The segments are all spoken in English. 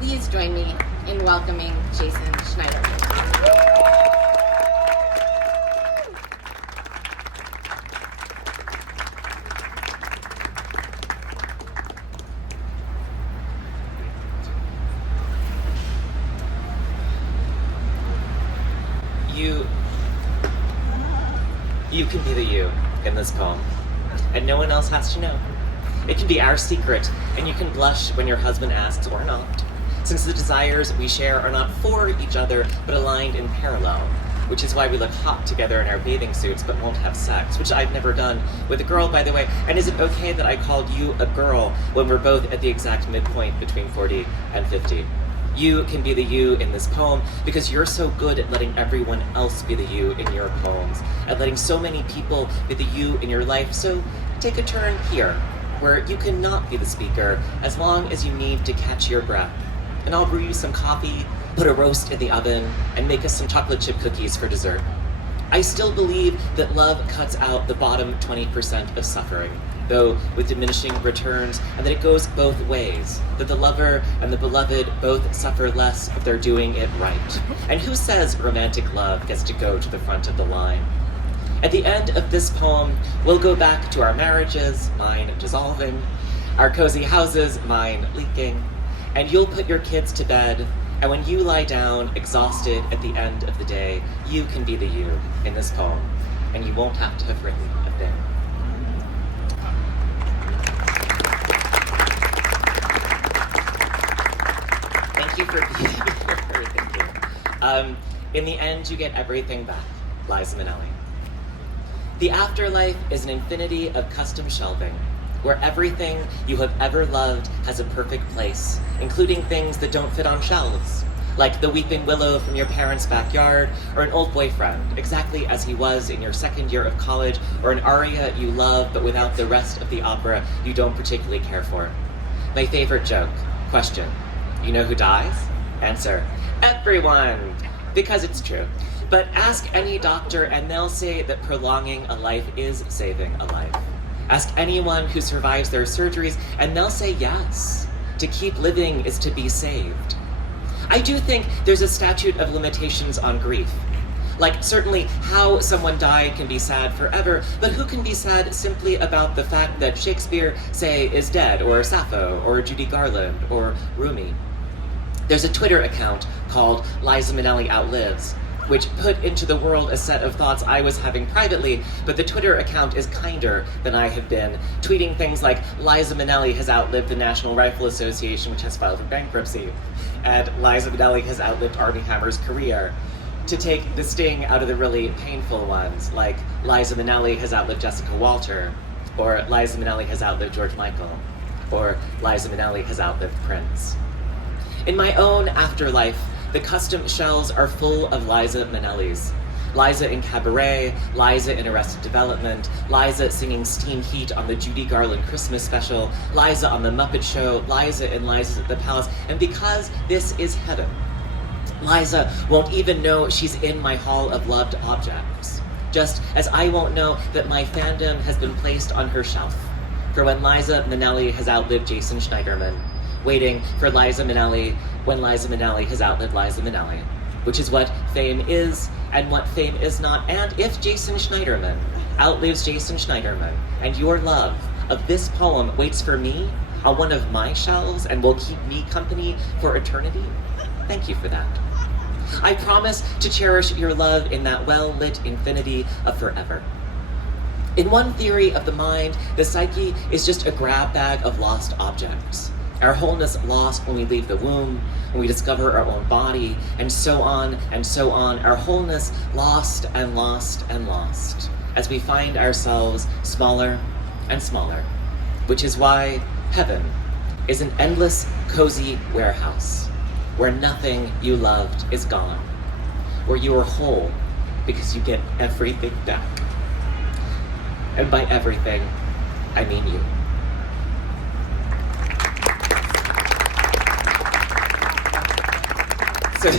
Please join me in welcoming Jason Schneiderman. You can be the you in this poem, and no one else has to know. It can be our secret, and you can blush when your husband asks or not, since the desires we share are not for each other, but aligned in parallel, which is why we look hot together in our bathing suits, but won't have sex, which I've never done with a girl, by the way. And is it okay that I called you a girl when we're both at the exact midpoint between 40 and 50? You can be the you in this poem because you're so good at letting everyone else be the you in your poems, at letting so many people be the you in your life. So take a turn here, where you cannot be the speaker as long as you need to catch your breath. And I'll brew you some coffee, put a roast in the oven, and make us some chocolate chip cookies for dessert. I still believe that love cuts out the bottom 20% of suffering, though with diminishing returns, and that it goes both ways, that the lover and the beloved both suffer less if they're doing it right. And who says romantic love gets to go to the front of the line? At the end of this poem, we'll go back to our marriages, mine dissolving, our cozy houses, mine leaking, and you'll put your kids to bed, and when you lie down, exhausted at the end of the day, you can be the you in this poem, and you won't have to have written a thing. Thank you for being here. Thank you. In the end, you get everything back. Liza Minnelli. The afterlife is an infinity of custom shelving, where everything you have ever loved has a perfect place, including things that don't fit on shelves, like the weeping willow from your parents' backyard, or an old boyfriend, exactly as he was in your second year of college, or an aria you love but without the rest of the opera you don't particularly care for. My favorite joke. Question. You know who dies? Answer. Everyone! Because it's true. But ask any doctor and they'll say that prolonging a life is saving a life. Ask anyone who survives their surgeries, and they'll say yes. To keep living is to be saved. I do think there's a statute of limitations on grief. Like, certainly how someone died can be sad forever, but who can be sad simply about the fact that Shakespeare, say, is dead, or Sappho, or Judy Garland, or Rumi? There's a Twitter account called Liza Minnelli Outlives, which put into the world a set of thoughts I was having privately, but the Twitter account is kinder than I have been, tweeting things like, Liza Minnelli has outlived the National Rifle Association, which has filed for bankruptcy, and Liza Minnelli has outlived Armie Hammer's career, to take the sting out of the really painful ones, like Liza Minnelli has outlived Jessica Walter, or Liza Minnelli has outlived George Michael, or Liza Minnelli has outlived Prince. In my own afterlife, the custom shells are full of Liza Minnellis. Liza in Cabaret, Liza in Arrested Development, Liza singing Steam Heat on the Judy Garland Christmas special, Liza on The Muppet Show, Liza in Liza's at the Palace, and because this is heaven, Liza won't even know she's in my hall of loved objects, just as I won't know that my fandom has been placed on her shelf for when Liza Minnelli has outlived Jason Schneiderman, waiting for Liza Minnelli when Liza Minnelli has outlived Liza Minnelli, which is what fame is and what fame is not. And if Jason Schneiderman outlives Jason Schneiderman, and your love of this poem waits for me on one of my shelves and will keep me company for eternity, thank you for that. I promise to cherish your love in that well-lit infinity of forever. In one theory of the mind, the psyche is just a grab bag of lost objects. Our wholeness lost when we leave the womb, when we discover our own body, and so on and so on. Our wholeness lost and lost and lost as we find ourselves smaller and smaller, which is why heaven is an endless, cozy warehouse where nothing you loved is gone, where you are whole because you get everything back. And by everything, I mean you. So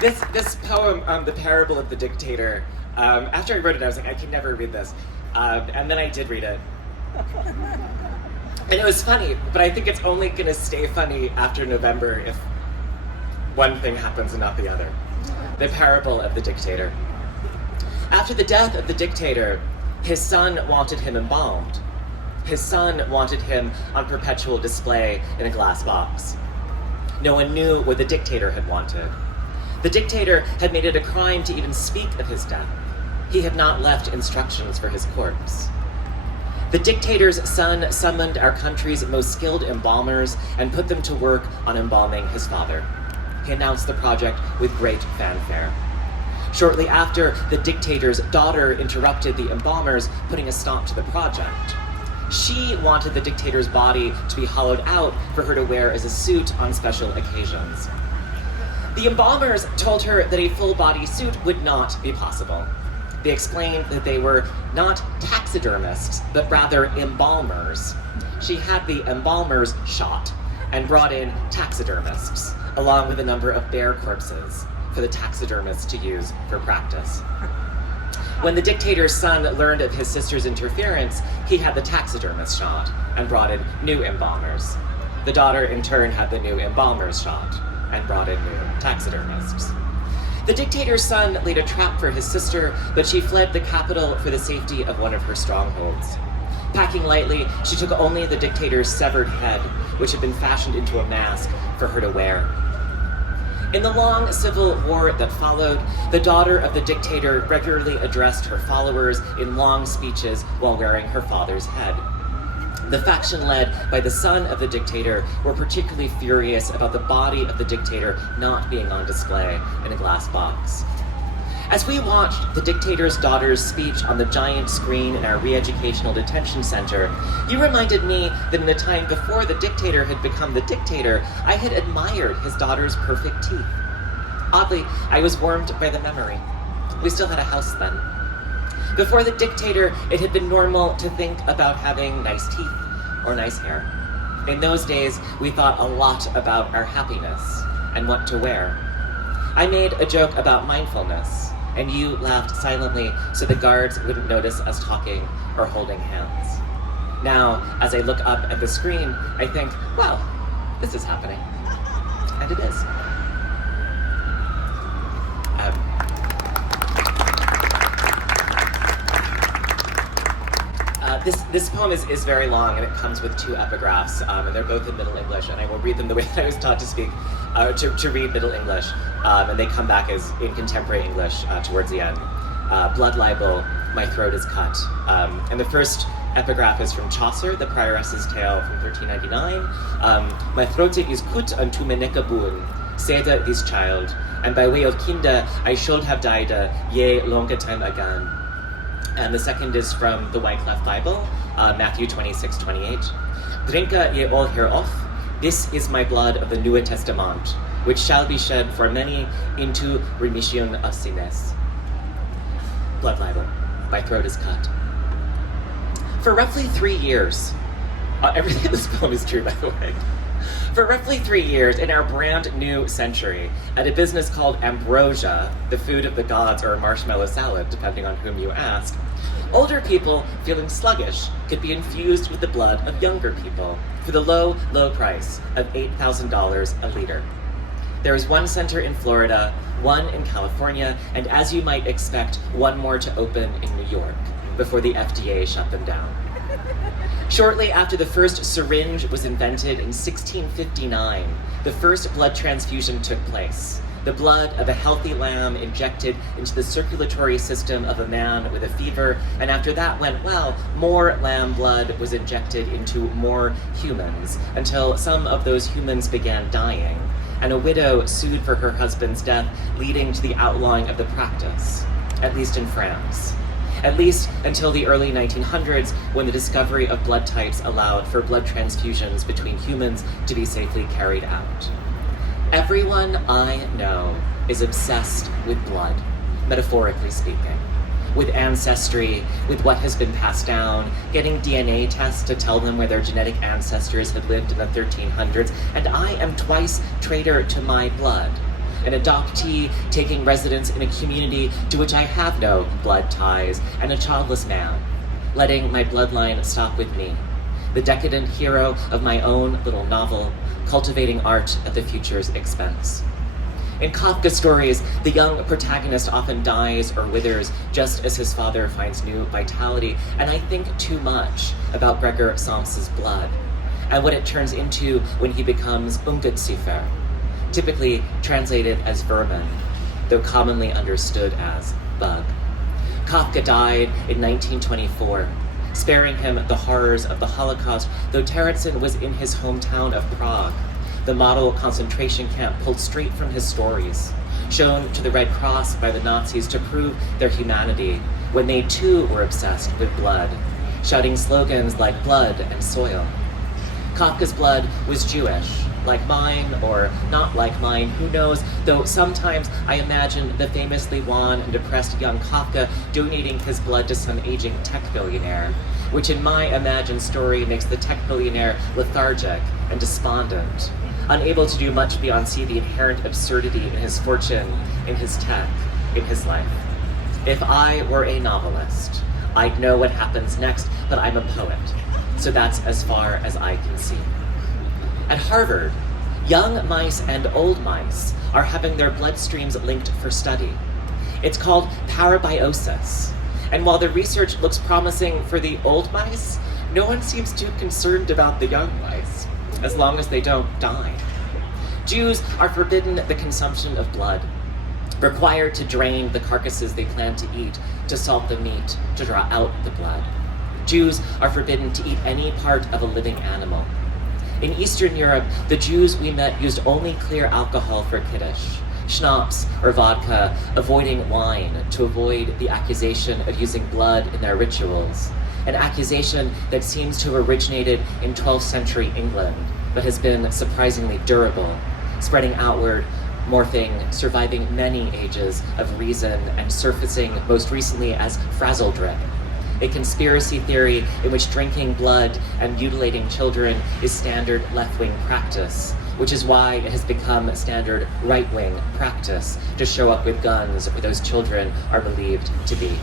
this poem, The Parable of the Dictator, after I wrote it, I was like, I can never read this. And then I did read it. And it was funny, but I think it's only going to stay funny after November if one thing happens and not the other. The parable of the dictator. After the death of the dictator, his son wanted him embalmed. His son wanted him on perpetual display in a glass box. No one knew what the dictator had wanted. The dictator had made it a crime to even speak of his death. He had not left instructions for his corpse. The dictator's son summoned our country's most skilled embalmers and put them to work on embalming his father. He announced the project with great fanfare. Shortly after, the dictator's daughter interrupted the embalmers, putting a stop to the project. She wanted the dictator's body to be hollowed out for her to wear as a suit on special occasions. The embalmers told her that a full-body suit would not be possible. They explained that they were not taxidermists, but rather embalmers. She had the embalmers shot and brought in taxidermists, along with a number of bear corpses for the taxidermists to use for practice. When the dictator's son learned of his sister's interference, he had the taxidermist shot and brought in new embalmers. The daughter, in turn, had the new embalmers shot and brought in new taxidermists. The dictator's son laid a trap for his sister, but she fled the capital for the safety of one of her strongholds. Packing lightly, she took only the dictator's severed head, which had been fashioned into a mask for her to wear. In the long civil war that followed, the daughter of the dictator regularly addressed her followers in long speeches while wearing her father's head. The faction led by the son of the dictator were particularly furious about the body of the dictator not being on display in a glass box. As we watched the dictator's daughter's speech on the giant screen in our re-educational detention center, you reminded me that in the time before the dictator had become the dictator, I had admired his daughter's perfect teeth. Oddly, I was warmed by the memory. We still had a house then. Before the dictator, it had been normal to think about having nice teeth or nice hair. In those days, we thought a lot about our happiness and what to wear. I made a joke about mindfulness, and you laughed silently so the guards wouldn't notice us talking or holding hands. Now, as I look up at the screen, I think, well, this is happening. And it is. This poem is very long, and it comes with two epigraphs, and they're both in Middle English, and I will read them the way that I was taught to speak, to read Middle English, and they come back as in contemporary English towards the end. Blood libel, my throat is cut. And the first epigraph is from Chaucer, the Prioress's Tale from 1399. My throat is cut unto me necke boon, said this child, and by way of kinder I should have died ye longe time again. And the second is from the Wycliffe Bible, Matthew 26:28. Drinke ye all hereof, this is my blood of the New Testament, which shall be shed for many into remission of sins. Blood libel, my throat is cut. For roughly 3 years, everything in this poem is true, by the way. For roughly 3 years in our brand new century, at a business called Ambrosia, the food of the gods or a marshmallow salad, depending on whom you ask, older people feeling sluggish could be infused with the blood of younger people for the low, low price of $8,000 a liter. There is one center in Florida, one in California, and as you might expect, one more to open in New York before the FDA shut them down. Shortly after the first syringe was invented in 1659, the first blood transfusion took place. The blood of a healthy lamb injected into the circulatory system of a man with a fever, and after that went well, more lamb blood was injected into more humans, until some of those humans began dying, and a widow sued for her husband's death, leading to the outlawing of the practice, at least in France. At least until the early 1900s, when the discovery of blood types allowed for blood transfusions between humans to be safely carried out. Everyone I know is obsessed with blood, metaphorically speaking, with ancestry, with what has been passed down, getting DNA tests to tell them where their genetic ancestors had lived in the 1300s, and I am twice traitor to my blood. An adoptee taking residence in a community to which I have no blood ties, and a childless man, letting my bloodline stop with me. the decadent hero of my own little novel, cultivating art at the future's expense. In Kafka stories, the young protagonist often dies or withers just as his father finds new vitality, and I think too much about Gregor Samsa's blood, and what it turns into when he becomes Ungeziefer, typically translated as vermin, though commonly understood as bug. Kafka died in 1924, sparing him the horrors of the Holocaust, though Terezin was in his hometown of Prague, the model concentration camp pulled straight from his stories, shown to the Red Cross by the Nazis to prove their humanity, when they too were obsessed with blood, shouting slogans like blood and soil. Kafka's blood was Jewish, like mine or not like mine, who knows, though sometimes I imagine the famously wan and depressed young Kafka donating his blood to some aging tech billionaire, which in my imagined story makes the tech billionaire lethargic and despondent, unable to do much beyond see the inherent absurdity in his fortune, in his tech, in his life. If I were a novelist, I'd know what happens next, but I'm a poet, so that's as far as I can see. At Harvard, young mice and old mice are having their bloodstreams linked for study. It's called parabiosis, and while the research looks promising for the old mice, no one seems too concerned about the young mice, as long as they don't die. Jews are forbidden the consumption of blood, required to drain the carcasses they plan to eat, to salt the meat, to draw out the blood. Jews are forbidden to eat any part of a living animal. In Eastern Europe, the Jews we met used only clear alcohol for Kiddush, schnapps or vodka, avoiding wine to avoid the accusation of using blood in their rituals, an accusation that seems to have originated in 12th century England, but has been surprisingly durable, spreading outward, morphing, surviving many ages of reason, and surfacing most recently as frazzle drip, a conspiracy theory in which drinking blood and mutilating children is standard left-wing practice, which is why it has become standard right-wing practice to show up with guns where those children are believed to be.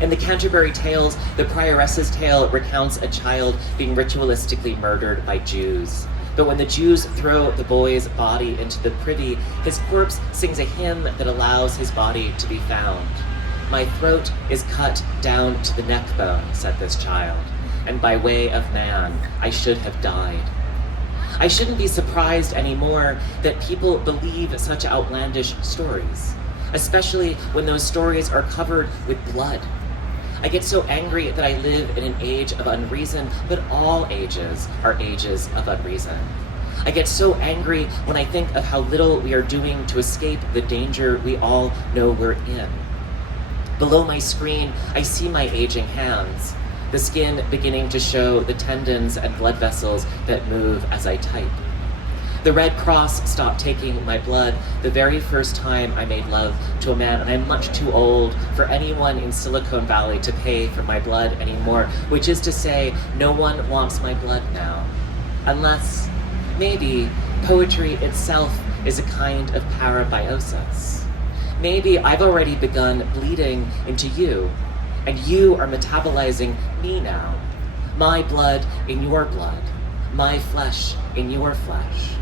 In the Canterbury Tales, the prioress's tale recounts a child being ritualistically murdered by Jews. But when the Jews throw the boy's body into the privy, his corpse sings a hymn that allows his body to be found. "My throat is cut down to the neck bone," said this child, "and by way of man, I should have died." I shouldn't be surprised anymore that people believe such outlandish stories, especially when those stories are covered with blood. I get so angry that I live in an age of unreason, but all ages are ages of unreason. I get so angry when I think of how little we are doing to escape the danger we all know we're in. Below my screen, I see my aging hands, the skin beginning to show the tendons and blood vessels that move as I type. The Red Cross stopped taking my blood the very first time I made love to a man, and I'm much too old for anyone in Silicon Valley to pay for my blood anymore, which is to say, no one wants my blood now. Unless, maybe, poetry itself is a kind of parabiosis. Maybe I've already begun bleeding into you, and you are metabolizing me now. My blood in your blood, my flesh in your flesh.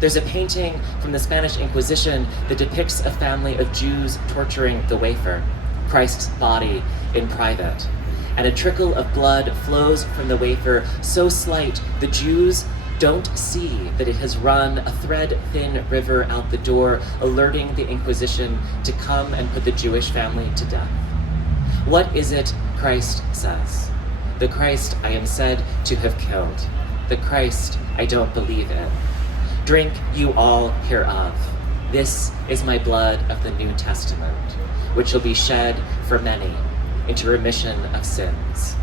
There's a painting from the Spanish Inquisition that depicts a family of Jews torturing the wafer, Christ's body, in private. And a trickle of blood flows from the wafer so slight the Jews don't see that it has run a thread-thin river out the door, alerting the Inquisition to come and put the Jewish family to death. What is it Christ says? The Christ I am said to have killed. The Christ I don't believe in. Drink you all hereof. This is my blood of the New Testament, which shall be shed for many into remission of sins.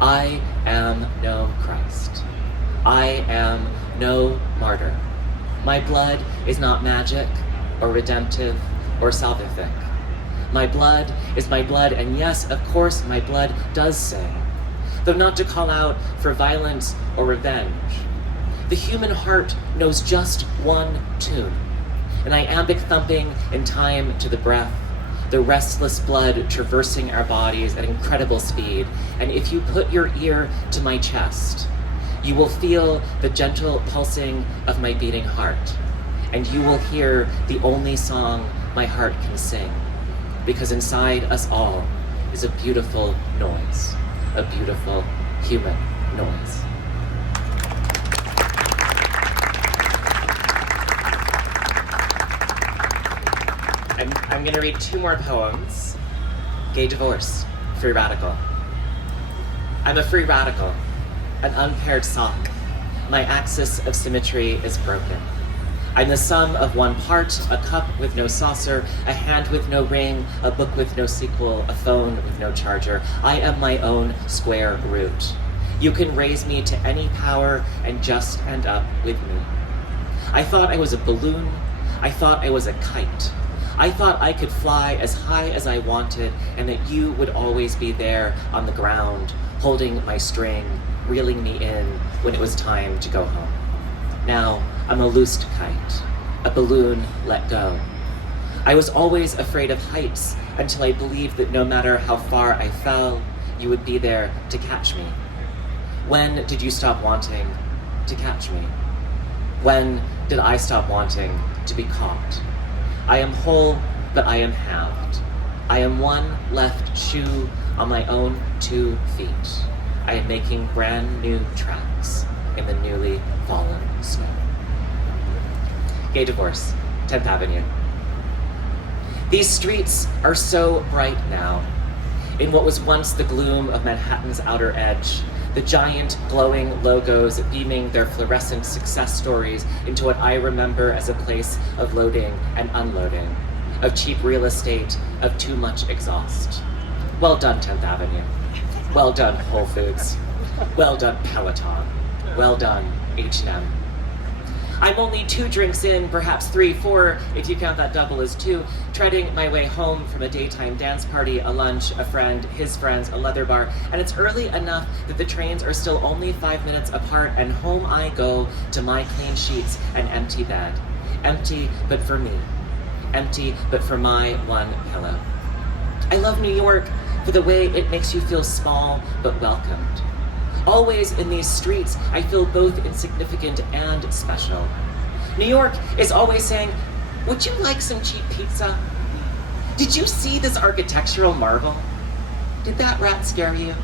I am no Christ. I am no martyr. My blood is not magic or redemptive or salvific. My blood is my blood, and yes, of course, my blood does sing, though not to call out for violence or revenge. The human heart knows just one tune, an iambic thumping in time to the breath, the restless blood traversing our bodies at incredible speed. And if you put your ear to my chest, you will feel the gentle pulsing of my beating heart. And you will hear the only song my heart can sing. Because inside us all is a beautiful noise, a beautiful human noise. I'm going to read 2 more poems. Gay divorce, free radical. I'm a free radical, an unpaired sock. My axis of symmetry is broken. I'm the sum of one part, a cup with no saucer, a hand with no ring, a book with no sequel, a phone with no charger. I am my own square root. You can raise me to any power and just end up with me. I thought I was a balloon. I thought I was a kite. I thought I could fly as high as I wanted and that you would always be there on the ground, holding my string, reeling me in when it was time to go home. Now, I'm a loosed kite, a balloon let go. I was always afraid of heights until I believed that no matter how far I fell, you would be there to catch me. When did you stop wanting to catch me? When did I stop wanting to be caught? I am whole, but I am halved. I am one left shoe on my own 2 feet. I am making brand new tracks in the newly fallen snow. Gay divorce, 10th Avenue. These streets are so bright now. In what was once the gloom of Manhattan's outer edge, the giant glowing logos beaming their fluorescent success stories into what I remember as a place of loading and unloading, of cheap real estate, of too much exhaust. Well done, 10th Avenue. Well done, Whole Foods. Well done, Peloton. Well done, H&M. I'm only 2 drinks in, perhaps 3, 4, if you count that double as 2, treading my way home from a daytime dance party, a lunch, a friend, his friends, a leather bar, and it's early enough that the trains are still only 5 minutes apart, and home I go to my clean sheets and empty bed. Empty, but for me. Empty, but for my one pillow. I love New York for the way it makes you feel small, but welcomed. Always in these streets, I feel both insignificant and special. New York is always saying, would you like some cheap pizza? Did you see this architectural marvel? Did that rat scare you?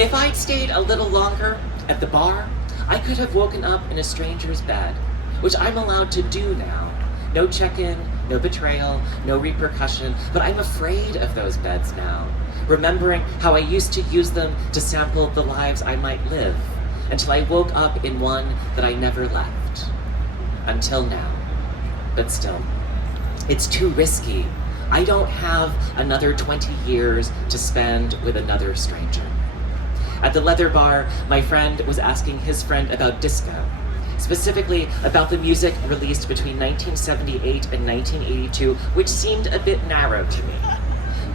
If I'd stayed a little longer at the bar, I could have woken up in a stranger's bed, which I'm allowed to do now. No check-in, no betrayal, no repercussion, but I'm afraid of those beds now. Remembering how I used to use them to sample the lives I might live, until I woke up in one that I never left. Until now. But still, it's too risky. I don't have another 20 years to spend with another stranger. At the leather bar, my friend was asking his friend about disco, specifically about the music released between 1978 and 1982, which seemed a bit narrow to me.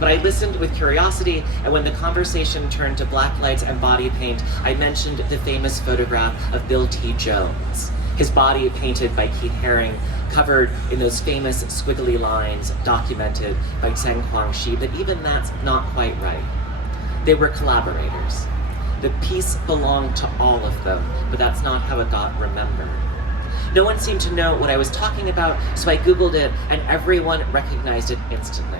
But I listened with curiosity, and when the conversation turned to black lights and body paint, I mentioned the famous photograph of Bill T. Jones, his body painted by Keith Haring, covered in those famous squiggly lines documented by Tseng Huang-shi, but even that's not quite right. They were collaborators. The piece belonged to all of them, but that's not how it got remembered. No one seemed to know what I was talking about, so I Googled it, and everyone recognized it instantly.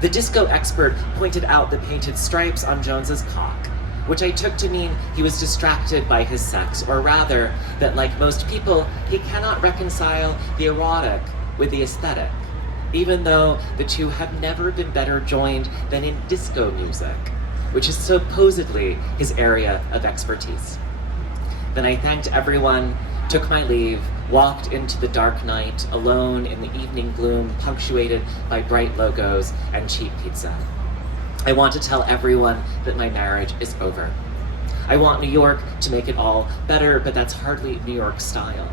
The disco expert pointed out the painted stripes on Jones's cock, which I took to mean he was distracted by his sex, or rather, that like most people, he cannot reconcile the erotic with the aesthetic, even though the two have never been better joined than in disco music, which is supposedly his area of expertise. Then I thanked everyone, took my leave, walked into the dark night, alone in the evening gloom, punctuated by bright logos and cheap pizza. I want to tell everyone that my marriage is over. I want New York to make it all better, but that's hardly New York style,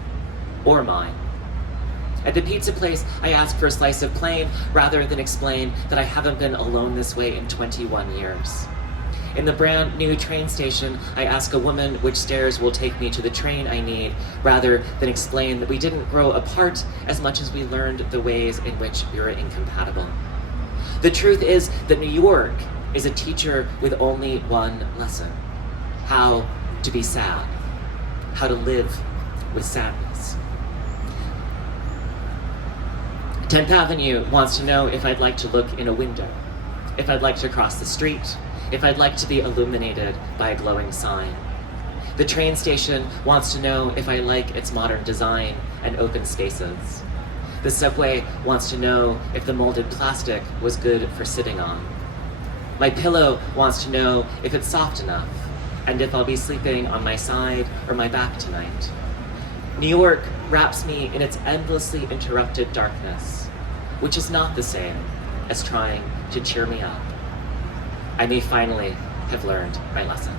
or mine. At the pizza place, I asked for a slice of plain, rather than explain that I haven't been alone this way in 21 years. In the brand new train station, I ask a woman which stairs will take me to the train I need, rather than explain that we didn't grow apart as much as we learned the ways in which we were incompatible. The truth is that New York is a teacher with only one lesson: how to be sad, how to live with sadness. 10th Avenue wants to know if I'd like to look in a window, if I'd like to cross the street, if I'd like to be illuminated by a glowing sign. The train station wants to know if I like its modern design and open spaces. The subway wants to know if the molded plastic was good for sitting on. My pillow wants to know if it's soft enough and if I'll be sleeping on my side or my back tonight. New York wraps me in its endlessly interrupted darkness, which is not the same as trying to cheer me up. I may finally have learned my lesson.